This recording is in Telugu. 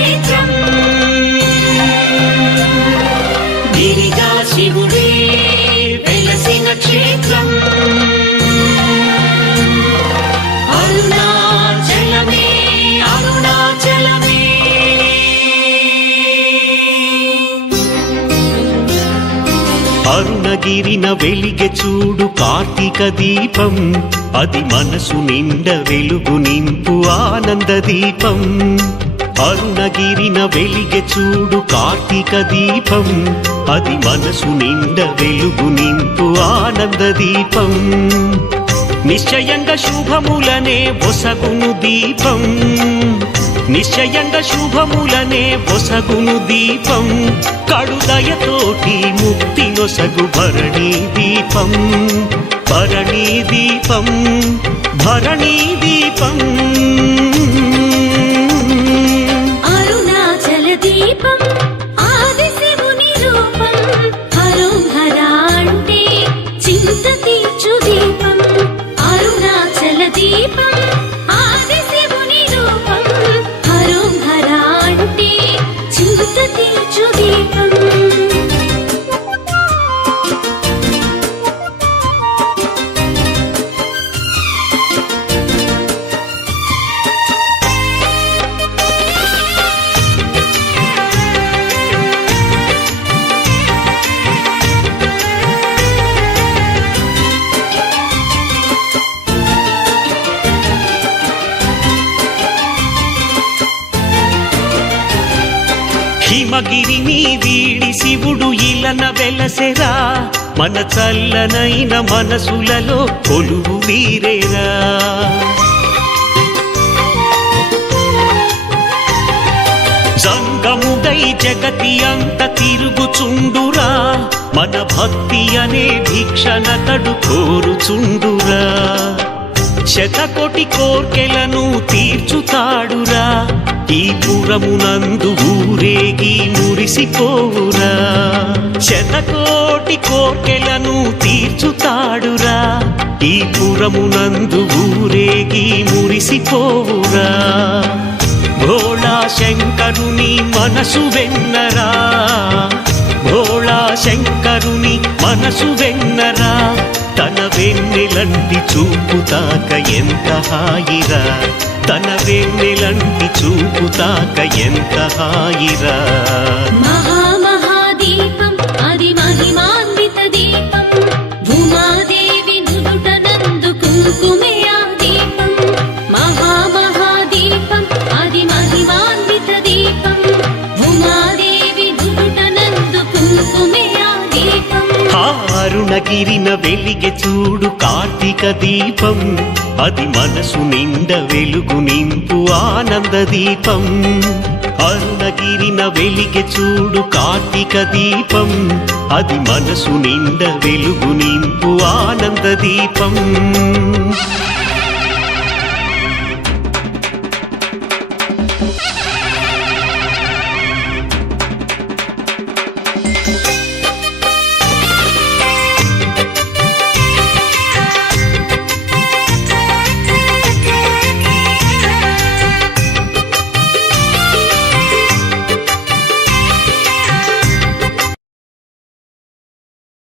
క్షేత్రం గిరిజా శివుడే వెలసిన క్షేత్రం అరుణాచలమే అరుణాచలమే అరుణగిరిన వెలిగె చూడు కార్తీక దీపం అది మనసు నిండ వెలుగు నింపు ఆనంద దీపం అరుణగిరిన వెలిగె చూడు కార్తీక దీపం అది మనసు నిండ వెలుగు నింపు ఆనంద దీపం నిశ్చయంగా శుభములనే ఒసగును దీపం నిశ్చయంగా శుభములనే ఒసగును దీపం కడుదయతోటి ముక్తి నొసగు భరణీ దీపం భరణీ దీపం భరణీ దీపం అరుణాచల దీపం ఆది శివుని రూపం హరం హరా అంటే చింత తీర్చు దీపం అరుణాచల దీపం ఆది శివుని రూపం హరం హరా అంటే చింత తీర్చు దీపం హిమగిరిని వీడి శివుడు ఇలన వెలసెరా మన చల్లనైన మనసులలో కొలువు వీరేరా సంగముడై జగతి అంత తిరుగుచుండురా మన భక్తి అనే భిక్షనతడు కోరుచుండురా శతకోటి కోర్కెలను తీర్చుతాడురా ఈ పురమునందు ఊరేగి మురిసిపోవురా శతకోటి కోర్కెలను తీర్చుతాడురా ఈ పురమునందు ఊరేగి మురిసిపోవురా భోళా శంకరుని మనసు వెన్నరా భోళా శంకరుని మనసు వెన్నరా తన వెన్నెలంటి చూపుతాక ఎంత హాయిరా తన వెన్నెలంటి చూపుతాక ఎంత హాయిరా మహామహాదీపం అది మహిమాన్విత దీపం భూమాదేవి నుదుటనందు కుంకుమే ఆ దీపం మహామహాదీపం అది మహిమాన్విత దీపం భూమాదేవి నుదుటనందు కుంకుమే ఆ దీపం అరుణగిరిన వెలిగె చూడు కార్తీక దీపం అది మనసు నిండ వెలుగు నింపు ఆనంద దీపం అరుణగిరిన వెలిగె చూడు కార్తీక దీపం అది మనసు నిండ వెలుగు నింపు ఆనంద దీపం